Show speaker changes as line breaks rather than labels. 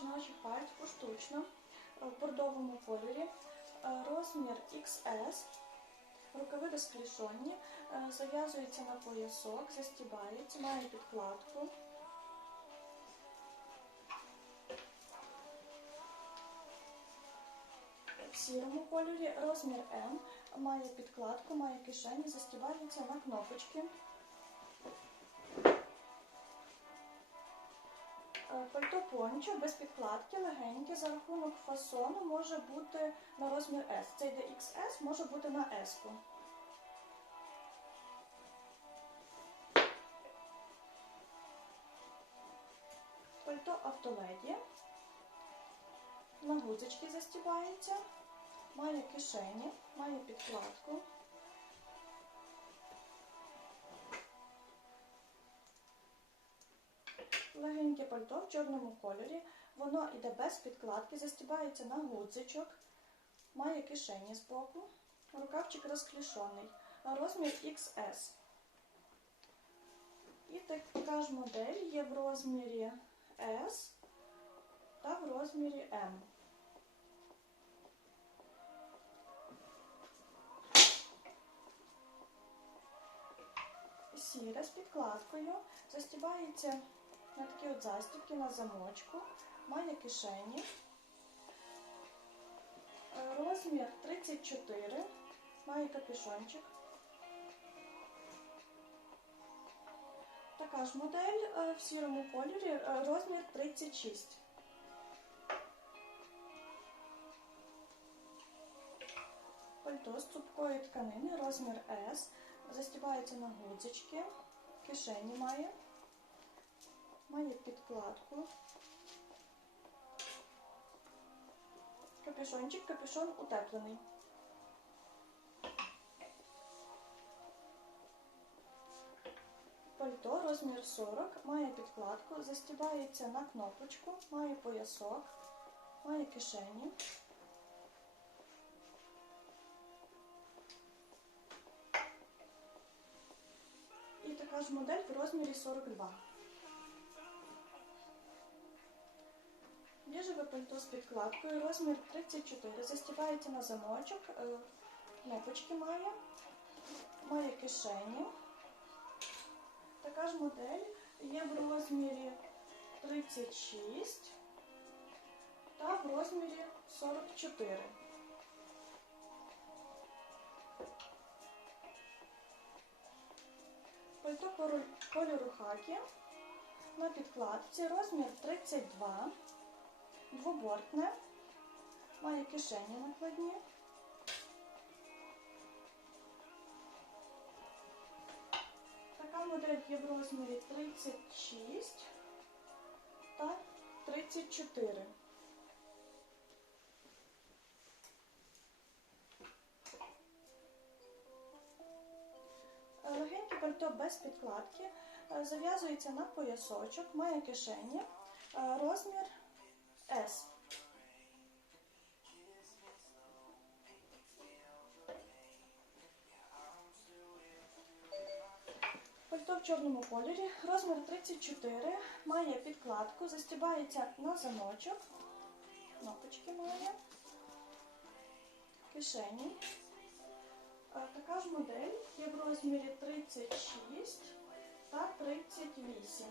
жіночих пальць поштучно в бордовому кольорі, е, розмір XS, рукави безклішонні, е, зав'язується на поясок, застібається, має підкладку. В сірому кольорі розмір М, має підкладку, має кишені, застібається на кнопочки. Е, Пальто пончо без підкладки, легеньке, за рахунок фасону може бути на розмір S. Це йде XS, може бути на S. -ку. Пальто автоледі. На гудзички застібається, має кишені, має підкладку. Легеньке пальто в чорному кольорі. Воно йде без підкладки, застібається на гудзичок, має кишені з боку, рукавчик розклішений, розмір XS. І така ж модель є в розмірі S та в розмірі М. Сіре з підкладкою, застібається на такі от застібки на замочку, має кишені. Е, Розмір 34, має капюшончик. Така ж модель е, в сірому кольорі, е, розмір 36. Пальто з цупкої тканини, розмір S, застібається на гудзички, кишені має, має підкладку. Капюшончик, капюшон утеплений. Пальто розмір 40, має підкладку, застібається на кнопочку, має поясок, має кишені. І така ж модель в розмірі 42. Пальто з підкладкою, розмір 34, застібається на замочок, е, кнопочки має, має кишені. Така ж модель є в розмірі 36 та в розмірі 44. Пальто кольору хакі на підкладці розмір 32, двобортне, має кишені накладні. Така модель є в розмірі 36 та 34. Е, Легеньке пальто без підкладки, е, зав'язується на поясочок, має кишені, е, розмір S. Пальто в чорному кольорі, розмір 34, має підкладку, застібається на замочок, кнопочки має, кишені. Е, Така ж модель є в розмірі 36 та 38.